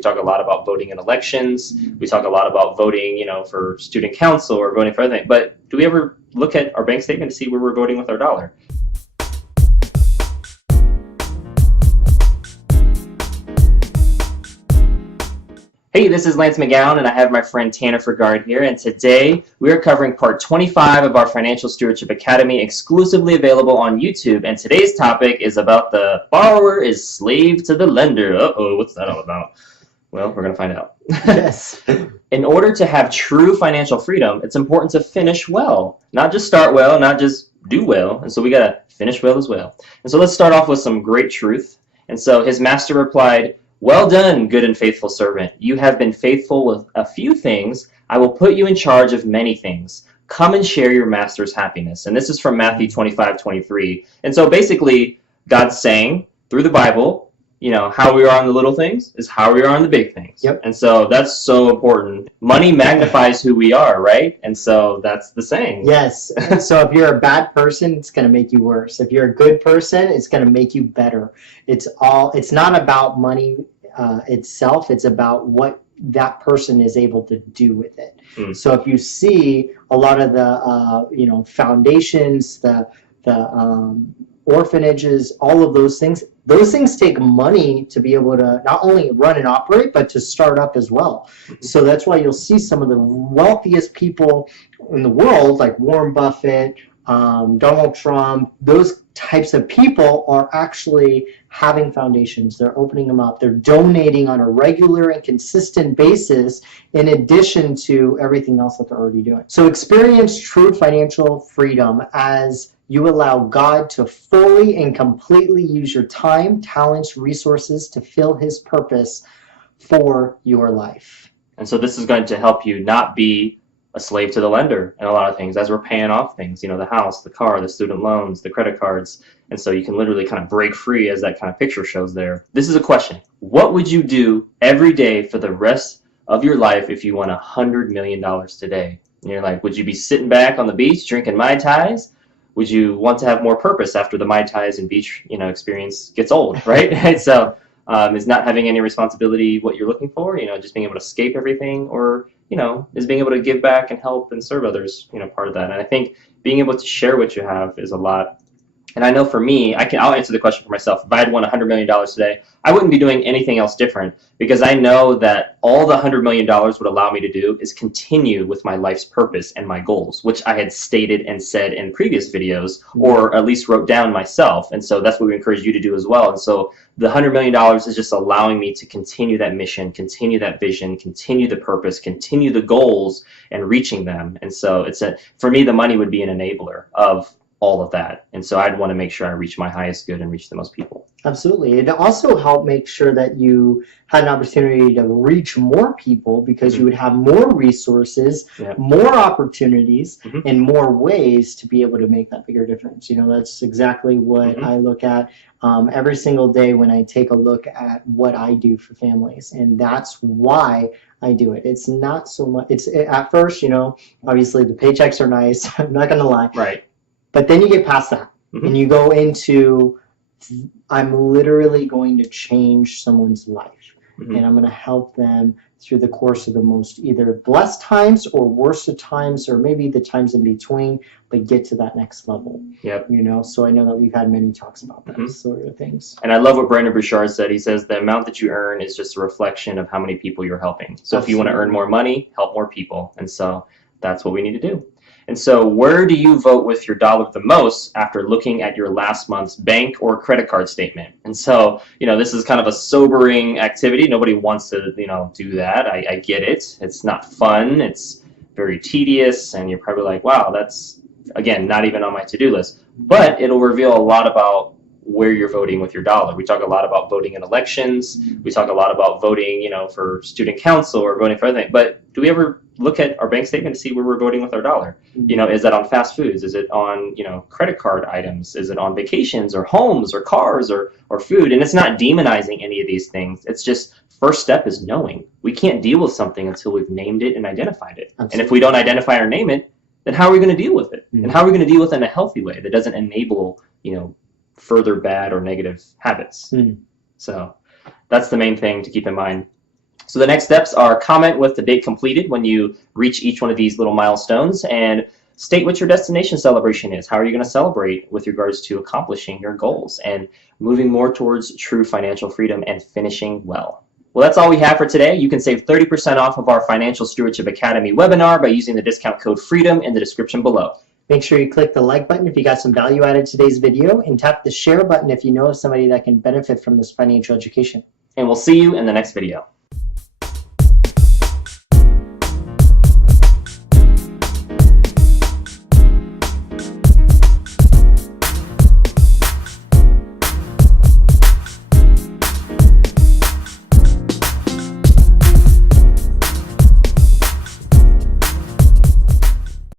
We talk a lot about voting in elections. We talk a lot about voting, for student council or voting for anything. But do we ever look at our bank statement to see where we're voting with our dollar? Hey, this is Lance McGowan, and I have my friend Tanner Fergard here, and today we are covering part 25 of our Financial Stewardship Academy, exclusively available on YouTube, and today's topic is about the borrower is slave to the lender. Uh-oh, what's that all about? Well, we're going to find out. Yes. In order to have true financial freedom, it's important to finish well, not just start well, not just do well, and so we got to finish well as well. And so let's start off with some great truth. And so his master replied, "Well done, good and faithful servant. You have been faithful with a few things. I will put you in charge of many things. Come and share your master's happiness." And this is from Matthew 25:23. And so basically, God's saying through the Bible, how we are on the little things is how we are on the big things. Yep. And so that's so important. Money magnifies who we are, right? And so that's the saying. Yes. So if you're a bad person, it's going to make you worse. If you're a good person, it's going to make you better. It's not about money itself. It's about what that person is able to do with it. So if you see a lot of the foundations, the orphanages, all of those things take money to be able to not only run and operate, but to start up as well. So that's why you'll see some of the wealthiest people in the world, like Warren Buffett, Donald Trump, those types of people are actually having foundations. They're opening them up. They're donating on a regular and consistent basis in addition to everything else that they're already doing. So experience true financial freedom as you allow God to fully and completely use your time, talents, resources to fill His purpose for your life. And so this is going to help you not be a slave to the lender in a lot of things as we're paying off things, the house, the car, the student loans, the credit cards. And so you can literally kind of break free as that kind of picture shows there. This is a question. What would you do every day for the rest of your life if you won $100 million today? And you're like, would you be sitting back on the beach drinking Mai Tais? Would you want to have more purpose after the Mai Tais and beach, experience gets old, right? So is not having any responsibility what you're looking for, just being able to escape everything, or, is being able to give back and help and serve others, part of that. And I think being able to share what you have is a lot. And I know for me, I'll answer the question for myself. If I had won $100 million today, I wouldn't be doing anything else different, because I know that all the $100 million would allow me to do is continue with my life's purpose and my goals, which I had stated and said in previous videos, or at least wrote down myself. And so that's what we encourage you to do as well. And so the $100 million is just allowing me to continue that mission, continue that vision, continue the purpose, continue the goals, and reaching them. And so for me, the money would be an enabler of all of that. And so I'd want to make sure I reach my highest good and reach the most people. Absolutely. It also helped make sure that you had an opportunity to reach more people, because you would have more resources, more opportunities, and more ways to be able to make that bigger difference. That's exactly what I look at every single day when I take a look at what I do for families. And that's why I do it. It's not so much, at first, obviously the paychecks are nice. I'm not going to lie. Right. But then you get past that and you go into, I'm literally going to change someone's life, and I'm going to help them through the course of the most either blessed times or worst of times, or maybe the times in between, but get to that next level. Yep. So I know that we've had many talks about that sort of things. And I love what Brandon Bouchard said. He says the amount that you earn is just a reflection of how many people you're helping. So if you want to earn more money, help more people. And so that's what we need to do. And so where do you vote with your dollar the most after looking at your last month's bank or credit card statement? And so, this is kind of a sobering activity. Nobody wants to, do that. I get it. It's not fun. It's very tedious. And you're probably like, wow, that's, again, not even on my to-do list. But it'll reveal a lot about where you're voting with your dollar. We talk a lot about voting in elections. We talk a lot about voting, for student council or voting for anything. But do we ever look at our bank statement to see where we're voting with our dollar? Is that on fast foods? Is it on, credit card items? Is it on vacations or homes or cars or food? And it's not demonizing any of these things. It's just first step is knowing. We can't deal with something until we've named it and identified it. Absolutely. And if we don't identify or name it, then how are we going to deal with it? And how are we going to deal with it in a healthy way that doesn't enable, further bad or negative habits? So that's the main thing to keep in mind. So the next steps are comment with the date completed when you reach each one of these little milestones, and state what your destination celebration is. How are you going to celebrate with regards to accomplishing your goals and moving more towards true financial freedom and finishing well. Well, that's all we have for today. You can save 30% off of our Financial Stewardship Academy webinar by using the discount code FREEDOM in the description below. Make sure you click the like button if you got some value out of today's video, and tap the share button if you know of somebody that can benefit from this financial education. And we'll see you in the next video.